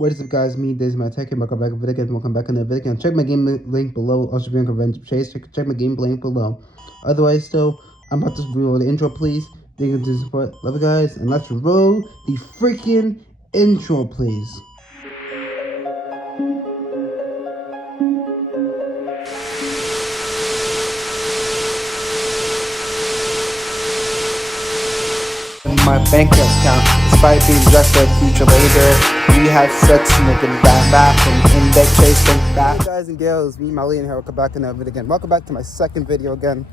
What is up, guys? Me, this is my tech, and welcome back to the video. Welcome back in the video. Check my game link below. Also, being convention chase. Check my game link below. Otherwise, still, I'm about to roll the intro, please. Thank you for the support. Love you guys, and let's roll the freaking intro, please. My bank account, despite being just a future later, we have set to make it back and index chasing back. Hey guys and girls, me, Molly, and here. Welcome back to another video again. Welcome back to my second video again.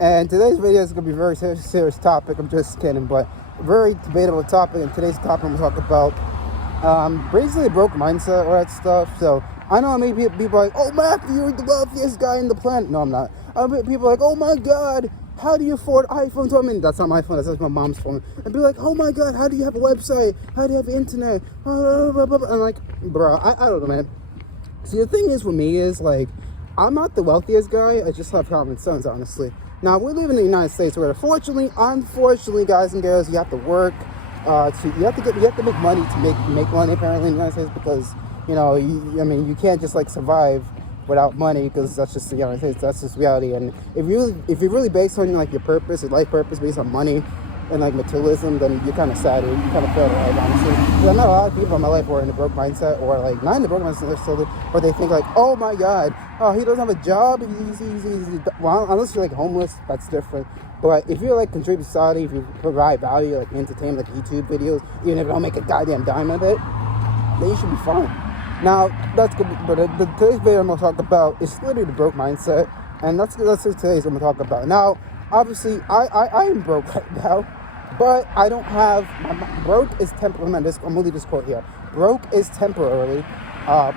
And today's video is going to be a very serious topic. I'm just kidding, but a very debatable topic. And today's topic I'm going to talk about basically a broke mindset or that stuff. So I know maybe people are like, oh, Mac, you're the wealthiest guy in the planet. No, I'm not. People are like, oh my God, how do you afford iPhone? I mean, that's not my phone, that's my mom's phone. And be like, oh my God, how do you have a website? How do you have internet? And I'm like, bro, I don't know, man. See, the thing is with me is, like, I'm not the wealthiest guy. I just have common sense, honestly. Now, we live in the United States where, unfortunately, guys and girls, you have to work. You have to make money to make money, apparently, in the United States, because, you know, you can't just, like, survive without money, because that's just the United States. That's just reality. And if you're really based on, like, your purpose, your life purpose based on money and, like, materialism, then you're kind of sad. You kind of fail to life, honestly. Because I met a lot of people in my life who are in a broke mindset, or, like, not in the broke mindset necessarily, but they think, like, oh my God, oh, he doesn't have a job. Well, unless you're, like, homeless, that's different. But if you, like, contribute to society, if you provide value, like entertainment, like YouTube videos, even if you don't make a goddamn dime of it, then you should be fine. Now, that's good, but today's video I'm going to talk about is literally the broke mindset, and that's what today's I'm going to talk about. Now, obviously, I am broke right now, but I don't have, broke is temporary. I'm going to leave this quote here. Broke is temporarily,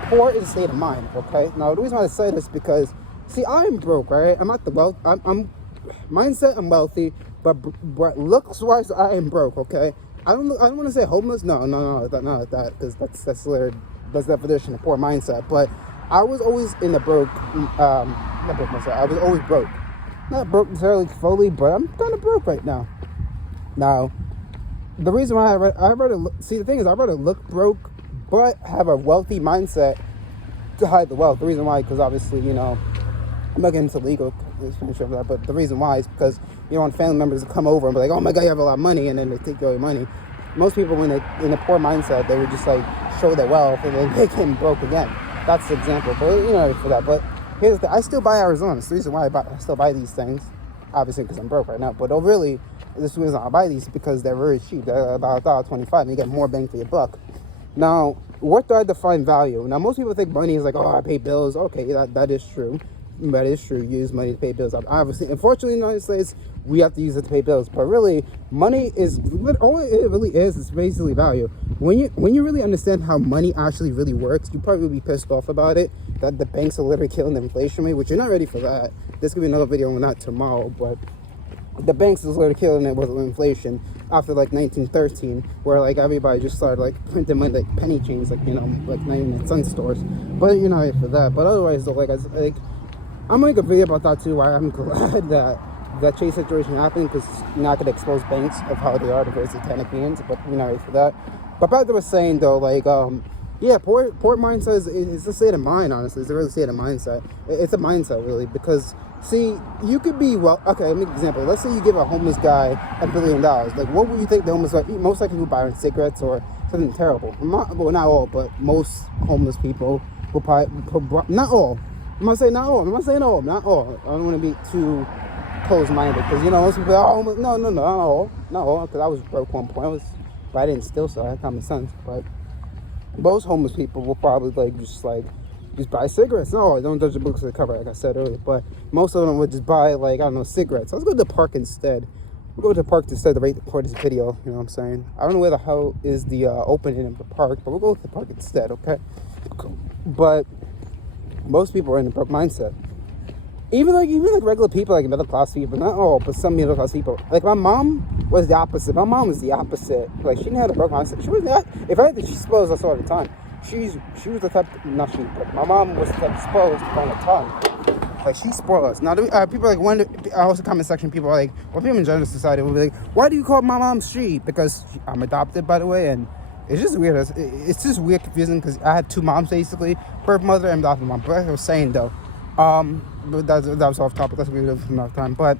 poor is a state of mind, okay? Now, the reason why I say this is because, see, I'm broke, right? I'm not the wealth, I'm mindset, I'm wealthy, but looks-wise, I am broke, okay? I don't want to say homeless, no, not like that, because that's literally, that's the definition of poor mindset. But I was always in the broke, not broke myself. I was always broke. Not broke necessarily fully, but I'm kind of broke right now. Now, the reason why I'd rather look broke, but have a wealthy mindset to hide the wealth. The reason why, because obviously, you know, I'm not getting into legal, but the reason why is because you don't want family members to come over and be like, oh my God, you have a lot of money, and then they take all your money. Most people, when they're in a poor mindset, they would just, like, show their wealth and then they get broke again. That's the example, but you know, for that. But here's I still buy Arizona. It's the reason why I still buy these things, obviously because I'm broke right now. But really, this reason I buy these because they're very cheap. They're about $1.25, and you get more bang for your buck. Now, what do I define value? Now, most people think money is like, oh, I pay bills. Okay, that is true. That is true. You use money to pay bills. Obviously, unfortunately, in the United States, we have to use it to pay bills. But really, money is all it really is basically value. When you really understand how money actually really works, you probably will be pissed off about it. That the banks are literally killing the inflation rate, which you're not ready for that. There's gonna be another video on that tomorrow, but the banks is literally killing it with inflation after like 1913, where like everybody just started like printing money like penny chains, like, you know, like 99-cent stores. But you're not ready for that. But otherwise, though, I'm gonna make a video about that too. Why I'm glad that Chase situation happened, because you're not gonna expose banks of how they are, the very satanic beings. But you're not ready for that. But back to what I was saying though, like, yeah, poor mindset is a state of mind. Honestly, it's a real state of mindset. It's a mindset, really, because see, you could be okay. Let me give an example. Let's say you give a homeless guy $1 billion. Like, what would you think the homeless guy most likely would buy cigarettes or something terrible? Not all, but most homeless people will probably not all. I'm not saying not all. I don't want to be too close-minded, because, you know, most people are, oh, no, not all, because I was broke one point. But I didn't steal, so I had common sense. But most homeless people will probably just buy cigarettes. No, don't judge the books of the cover, like I said earlier. But most of them would just buy, like, I don't know, cigarettes. Let's go to the park instead. We'll go to the park instead to record this video. You know what I'm saying? I don't know where the hell is the opening of the park, but we'll go to the park instead, okay? But most people are in a broke mindset. Even regular people, like middle class people, not all, but some middle class people. Like, my mom was the opposite. Like, she didn't have a broke mindset. She was not. If anything, she spoils us all the time. She was the type. Not she, but my mom was the type to spoil us all the time. Like, she spoiled us. Now, people like wonder. Also, comment section people are like, well, people in general society will be like, why do you call my mom she? Because I'm adopted, by the way, and It's just weird. It's just weird, confusing because I had two moms basically, birth mother and adopted mom. But like I was saying though, but that was off topic. That's weird for another time. But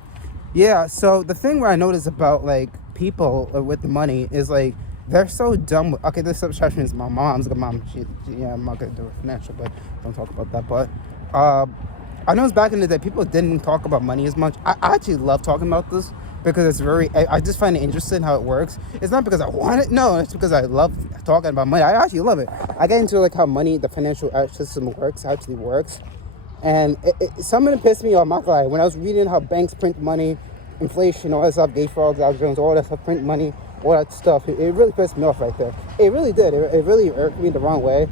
yeah, so the thing where I notice about like people with the money is like they're so dumb. Okay, this subtraction is my mom's. Mom, yeah, I'm not gonna do it financial, but don't talk about that. But I know it's back in the day people didn't talk about money as much. I actually love talking about this because it's very. I just find it interesting how it works. It's not because I want it. No, it's because I love talking about money. I actually love it. I get into like how money, the financial system works, actually works. And some of it pissed me off, my guy. When I was reading how banks print money, inflation, all that stuff, gay frogs, Alex Jones, all that stuff, print money, all that stuff, it really pissed me off right there. It really did. It really irked me the wrong way.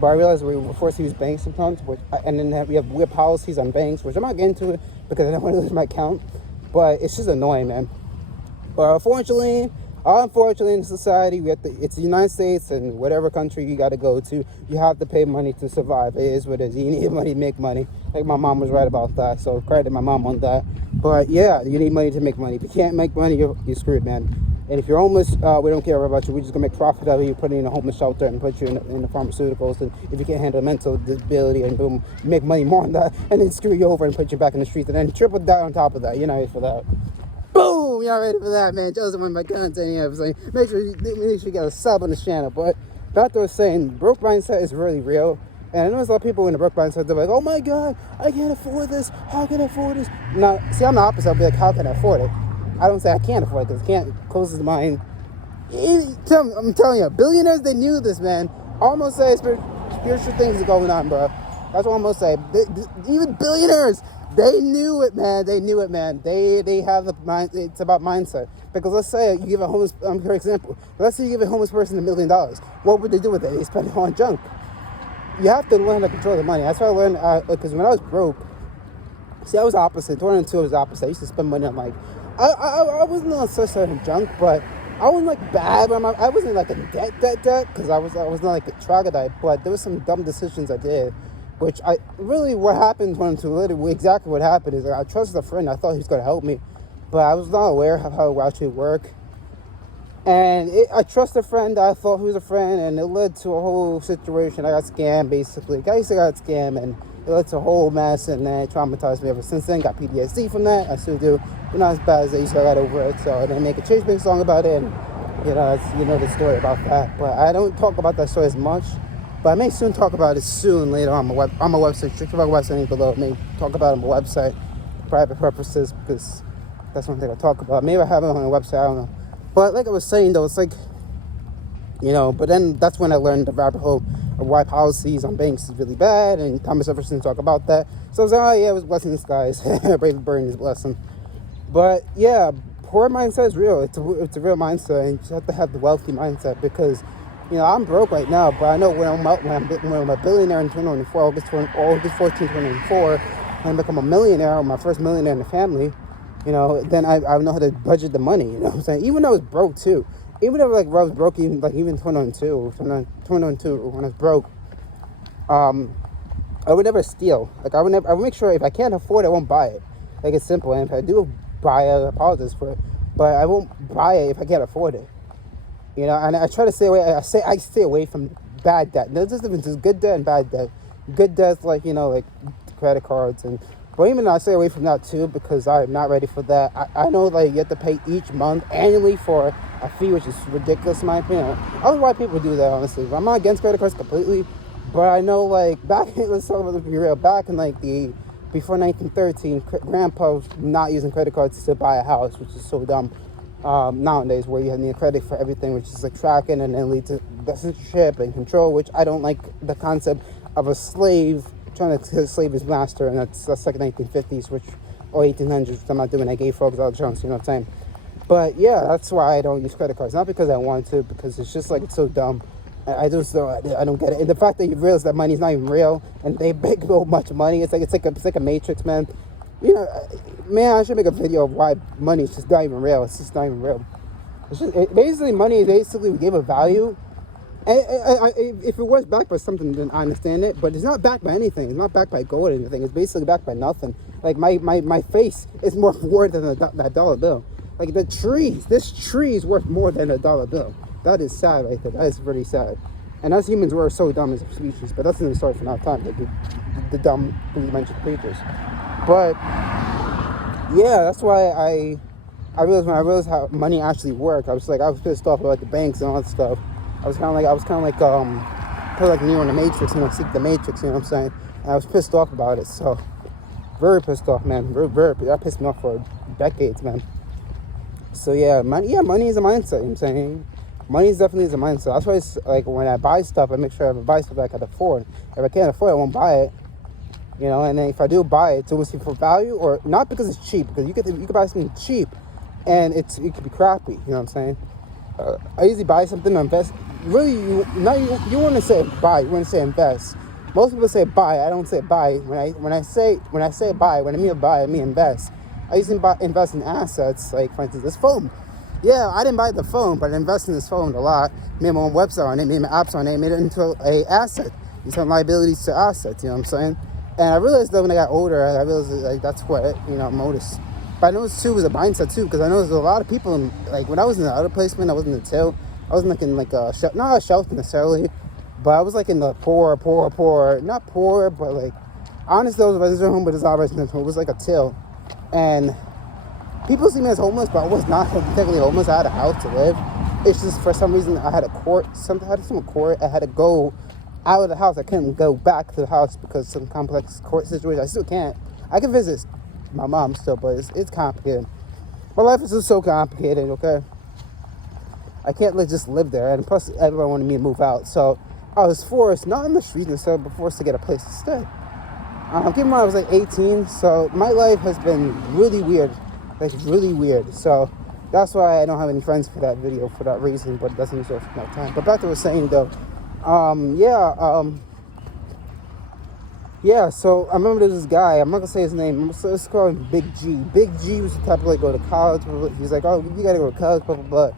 But I realized we were forced to use banks sometimes, and then we have weird policies on banks, which I'm not getting into it because I don't want to lose my account. But it's just annoying, man. But unfortunately in society, it's the United States, and whatever country you got to go to, you have to pay money to survive. It is what it is. You need money to make money. Like my mom was right about that, so credit my mom on that. But yeah, you need money to make money. If you can't make money, you're screwed, man. And if you're homeless, we don't care about you. We're just going to make profit out of you, put you in a homeless shelter and put you in the pharmaceuticals. And if you can't handle mental disability, and boom, make money more on that, and then screw you over and put you back in the streets, and then triple that on top of that. You're not ready for that. Boom! Y'all ready for that, man? Joseph, one of my content here. Saying, make sure you get a sub on the channel. But back to what I was saying, broke mindset is really real. And I know there's a lot of people in the broke mindset, they're like, oh my God, I can't afford this. How can I afford this? Now, see, I'm the opposite. I'll be like, how can I afford it? I don't say I can't afford it because I can't close the mind. I'm telling you, billionaires, they knew this, man. Almost say spiritual things are going on, bro. That's what I'm gonna say. Even billionaires, they knew it, man. They have the mind. It's about mindset. Because let's say you give a homeless, for example, let's say you give a homeless person $1 million. What would they do with it? They spend it on junk. You have to learn to control the money. That's what I learned. Because when I was broke, see, I was opposite. 2002 was opposite. I used to spend money on like, I wasn't on such a junk, but I wasn't like bad. I wasn't like in debt, because I was not like a troglodyte. But there was some dumb decisions I did, which what happened literally exactly what happened is I trusted a friend. I thought he was going to help me, but I was not aware of how it would actually work. And I trusted a friend. I thought he was a friend, and it led to a whole situation. I got scammed, basically. I used to got scammed, and it led to a whole mess, and then it traumatized me ever since then. Got PTSD from that. I still do, but not as bad as I used to. I got over it, so I didn't make a Chase song about it, and you know the story about that. But I don't talk about that story as much. But I may soon talk about it later on my website. Check out my website below. I may talk about it on my website, private purposes, because that's one thing I talk about. Maybe I have it on my website. I don't know. But like I was saying, though, it's like, but then that's when I learned the rabbit hole of why policies on banks is really bad, and Thomas Jefferson talked about that. So I was like, oh yeah, it was blessing in disguise. Brave burn is blessing. But yeah, poor mindset is real. It's a real mindset, and you just have to have the wealthy mindset because, I'm broke right now, but I know when I'm a billionaire in 2024, August 14, 2024, when I become a millionaire, or my first millionaire in the family, then I know how to budget the money, you know what I'm saying? Even though I was broke too. Even though I was broke, even 2002, when I was broke, I would never steal. Like I would make sure if I can't afford it, I won't buy it. Like it's simple. And if I do buy it, I apologize for it. But I won't buy it if I can't afford it. And I try to stay away. I stay away from bad debt. There's a difference. There's good debt and bad debt. Good debt's like like credit cards but even though I stay away from that too because I'm not ready for that. I know like you have to pay each month annually for a fee, which is ridiculous in my opinion. I don't know why people do that, honestly. I'm not against credit cards completely, but I know like let's talk about be real. Back in like before 1913, grandpa was not using credit cards to buy a house, which is so dumb. Nowadays, where you need credit for everything, which is like tracking and then lead to censorship and control, which I don't like the concept of a slave trying to slave his master, and that's like 1950s, or 1800s, which I'm not doing. I gave frogs all the chance, you know what I'm saying? But yeah, that's why I don't use credit cards. Not because I want to, because it's just like it's so dumb. I don't get it. And the fact that you realize that money's not even real, and they make so much money, it's like a matrix, man. Man, I should make a video of why money is just not even real. It's just not even real. Basically, money basically we gave a value. If it was backed by something, then I understand it. But it's not backed by anything. It's not backed by gold or anything. It's basically backed by nothing. Like my face is more worth than that dollar bill. Like this tree is worth more than a dollar bill. That is sad right there. That is pretty sad. And as humans, we're so dumb as a species, but that's another story for another time, the dumb three-dimensional creatures. But yeah, that's why I realized when I realized how money actually worked, I was pissed off about the banks and all that stuff. I was kind of like Neo in the Matrix, seek the Matrix, you know what I'm saying? And I was pissed off about it, so very pissed off, man. Very, that pissed me off for decades, man. So yeah, money is a mindset, you know what I'm saying? Money is definitely a mindset. That's why it's like when I buy stuff, I make sure I buy stuff that I can afford. If I can't afford it, I won't buy it. And then if I do buy it, it's always for value, or not because it's cheap, because you could buy something cheap and it could be crappy, you know what I'm saying? I usually buy something to invest. Really, you want to say buy, you want to say invest. Most people say buy, I don't say buy. When I say buy, when I mean buy, I mean invest. I usually invest in assets, like for instance, this phone. Yeah, I didn't buy the phone, but I invested in this phone a lot. Made my own website on it, made my apps on it, made it into a asset. You turn liabilities to assets, you know what I'm saying? And I realized that when I got older, I realized that, that's what, I noticed. But I noticed too was a mindset too, because I noticed a lot of people, when I was in the other placement, I wasn't in the till. I wasn't like in like not a shelf necessarily, but I was like in the poor, not poor, but like, honestly, it was a residential home, but it's not a residential home. It was like a till. And people see me as homeless, but I was not technically homeless. I had a house to live. It's just for some reason I had a court. I had to go out of the house. I couldn't go back to the house because of some complex court situation. I still can't. I can visit my mom still, but it's complicated. My life is just so complicated, okay? I can't just live there. And plus, everyone wanted me to move out. So I was forced, not in the streets necessarily, but forced to get a place to stay. Keep in mind, I was like 18, so my life has been really weird. Like, really weird. So that's why I don't have any friends for that video, for that reason, but it doesn't deserve my time. But back to what I was saying, though. So I remember there was this guy, I'm not going to say his name, let's call him Big G. Big G was the type of, like, go to college. He was like, oh, you got to go to college, blah, blah, blah.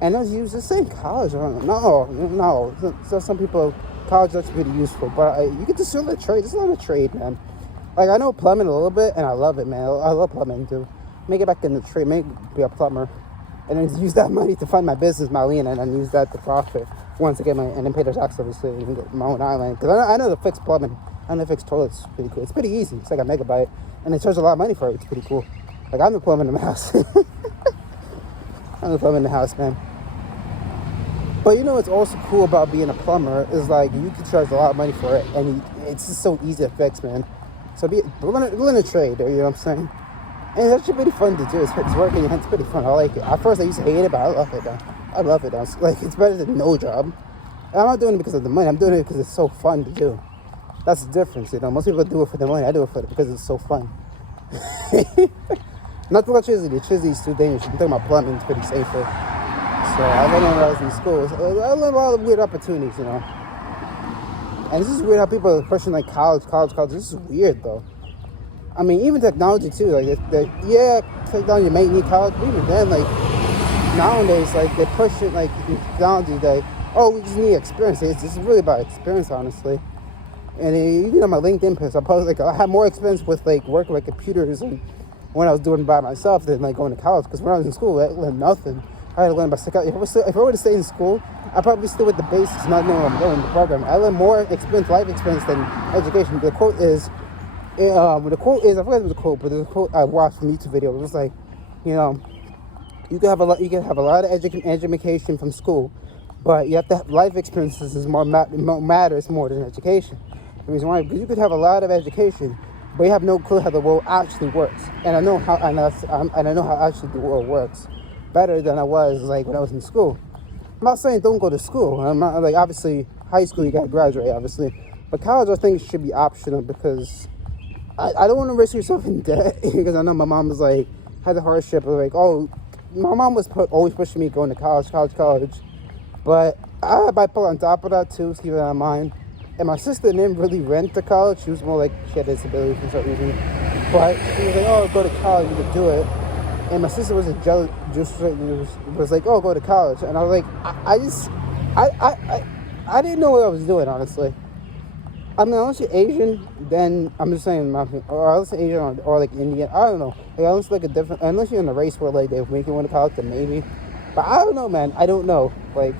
And he was just saying college. No. So some people, college, that's pretty useful. But you can just learn a trade. It's not a trade, man. Like, I know plumbing a little bit, and I love it, man. I love plumbing, too. Make it back in the trade, be a plumber. And then use that money to fund my business, my lean, and then use that to profit. Once again, and then pay the tax, obviously, and get my own island. Because I know the fix plumbing. I know the fix toilets is pretty cool. It's pretty easy. It's like a megabyte. And they charge a lot of money for it. It's pretty cool. Like, I'm the plumber in the house. I'm the plumber in the house, man. But what's also cool about being a plumber is, like, you can charge a lot of money for it. And it's just so easy to fix, man. So learn a trade, you know what I'm saying? And that's pretty fun to do. It's working. It's pretty fun. I like it. At first, I used to hate it, but I love it now. I love it now. It's better than no job. And I'm not doing it because of the money. I'm doing it because it's so fun to do. That's the difference, Most people do it for the money. I do it because it's so fun. Not the electricity. Electricity is too dangerous. I'm talking about plumbing. It's pretty safer. So I learned when I was in school. I learned a lot of weird opportunities, And this is weird how people are pushing like college. This is weird though. I mean, even technology too. Like, technology may need college, but even then, like nowadays, like they push it like in technology. We just need experience. This is really about experience, honestly. And even on my LinkedIn post, I had more experience with like working with computers and when I was doing it by myself than like going to college. Because when I was in school, I learned nothing. I had to learn by psychology. If I were to stay in school, I'd probably still with the basics, not knowing where I'm going in the program. I learned more life experience than education. The quote is, I forget if it was a quote, but there's a quote I watched from a YouTube video. It was like, you can have a lot of education from school, but you have to have life experiences matters more than education. The reason why, because you could have a lot of education, but you have no clue how the world actually works. And I know how actually the world works better than I was like when I was in school. I'm not saying don't go to school. I'm not like, obviously high school you gotta graduate, obviously, but college I think should be optional because I don't want to risk yourself in debt because I know my mom was like had the hardship of like, my mom was always pushing me going to college, but I had bipolar on top of that too, so keep that in mind. And my sister didn't really rent to college. She was more like she had disability for some reason, but she was like, go to college, you could do it. And my sister was was like, go to college. And I was like, I didn't know what I was doing, honestly. I mean, unless you're Asian, then I'm just saying, or unless you're Asian or like Indian, I don't know. Like, unless you're in a race where like they make you want to college, then maybe. But I don't know, man. I don't know. Like,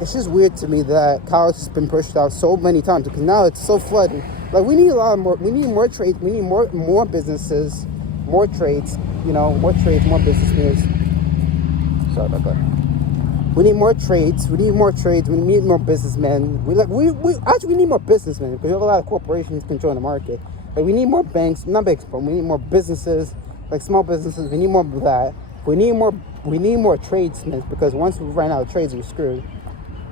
it's just weird to me that college has been pushed out so many times because now it's so flooded. Like, we need a lot more. We need more trades. We need more businesses, more trades. You know, more trades, more businesses. Sorry about that. We need more trades. We need more trades. We need more businessmen. We need more businessmen because we have a lot of corporations controlling the market. Like, we need more banks, not banks, but we need more businesses, like small businesses. We need more of that. We need more tradesmen because once we run out of trades, we're screwed.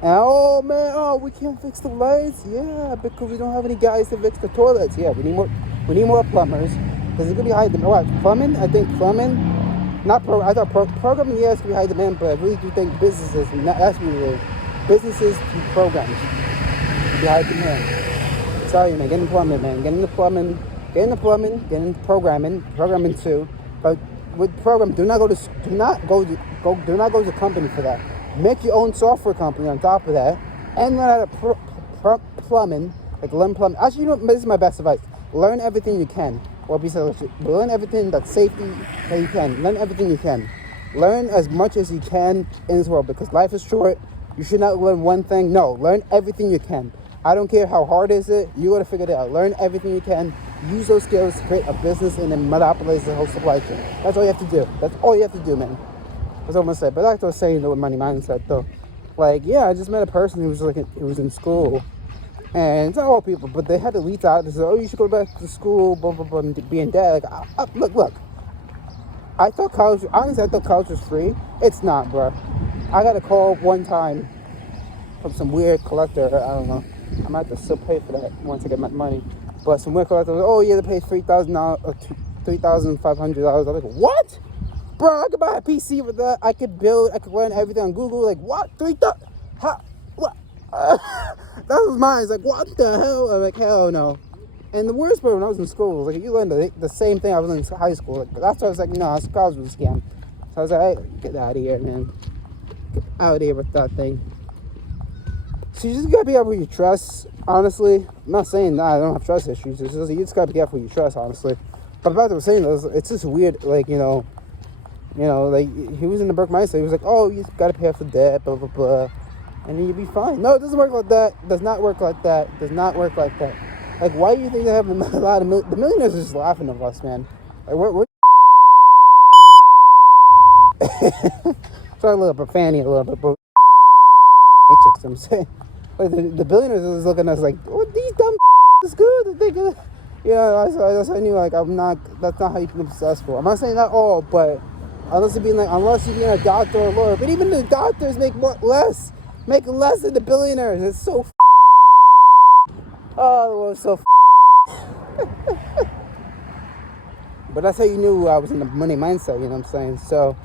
And oh man, we can't fix the lights. Yeah, because we don't have any guys to fix the toilets. Yeah, we need more plumbers because it's gonna be high demand. What, plumbing? I think plumbing. I thought programming, yes, could be high demand, but I really do think businesses, businesses to programs be high demand. Sorry, man, get into plumbing, man. Get into programming too. But with program, do not go to company for that. Make your own software company on top of that, and learn how to plumbing, like learn plumbing. Actually, you know, this is my best advice. Learn everything you can. Or learn everything that's safety that you can. Learn everything you can. Learn as much as you can in this world because life is short. You should not learn one thing. No, learn everything you can. I don't care how hard is it. You gotta figure it out. Learn everything you can. Use those skills to create a business and then monopolize the whole supply chain. That's all you have to do. That's all you have to do, man. That's what I'm gonna say. But like I was saying though, with money mindset though, like yeah, I just met a person who was in school. And it's not all people, but they had to leak out. They said, "Oh, you should go back to school, blah blah blah," and be in debt. Like, look. I thought college was free. It's not, bro. I got a call one time from some weird collector. I don't know. I might have to still pay for that once I get my money. But some weird collector was, "Oh, you have to pay $3,000 or $3,500." I was like, "What, bro? I could buy a PC with that. I could learn everything on Google. Like, what? 3,000? How? What?" That was mine. It's like, what the hell? I'm like, hell no. And the worst part when I was in school was like, you learn the same thing I was in high school. Like, that's why I was like, no, college was a scam. So I was like, hey, get out of here, man. Get out of here with that thing. So you just gotta be careful who you trust, honestly. I'm not saying that I don't have trust issues. It's just, you just gotta be careful who you trust, honestly. But about what I was saying, it's just weird, like, you know, like, he was in the broke mindset. He was like, oh, you just gotta pay off the debt, blah, blah, blah. And then you'll be fine. No, it doesn't work like that. Does not work like that. Does not work like that. Like, why do you think they have a lot of the millionaires are just laughing at us, man? Like, we're sorry, a little profanity, a little bit, but I'm saying, like the billionaires is looking at us like, oh, these dumb is good. They good. You know, I knew like I'm not. That's not how you become successful. I'm not saying that all, but unless you're being a doctor or a lawyer, but even the doctors make less than the billionaires. It's so oh, the world's so but that's how you knew I was in the money mindset, you know what I'm saying? So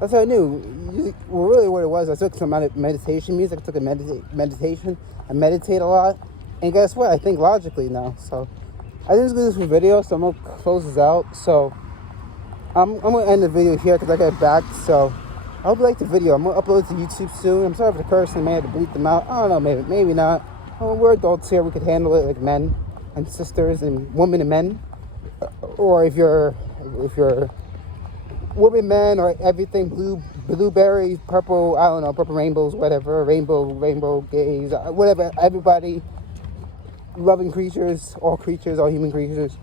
that's how I knew. Well, really what it was, I took some meditation music. I took a meditation. I meditate a lot. And guess what? I think logically now. So I think it's going to do this video, so I'm going to close this out. So I'm going to end the video here because I got back. So I hope you liked the video. I'm going to upload it to YouTube soon. I'm sorry for the cursing. I may have to bleep them out. I don't know, maybe not. Well, we're adults here. We could handle it like men and sisters and women and men. Or if you're women, men, or everything, blueberries, purple, I don't know, purple rainbows, whatever, rainbow gays, whatever, everybody, loving creatures, all human creatures.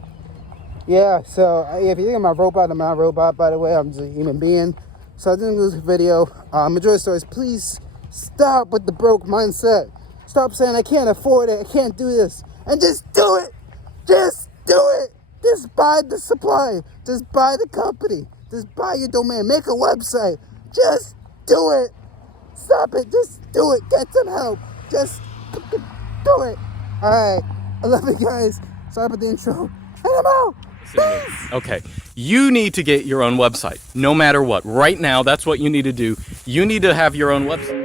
Yeah, so if you think I'm a robot, I'm not a robot, by the way. I'm just a human being. So I think this video, enjoy the stories. Please stop with the broke mindset. Stop saying I can't afford it, I can't do this, and just do it. Just do it. Just buy the supply. Just buy the company. Just buy your domain. Make a website. Just do it. Stop it. Just do it. Get some help. Just do it. All right. I love you guys. Sorry about the intro. And I'm out. Peace. Okay. You need to get your own website. No matter what. Right now, that's what you need to do. You need to have your own website.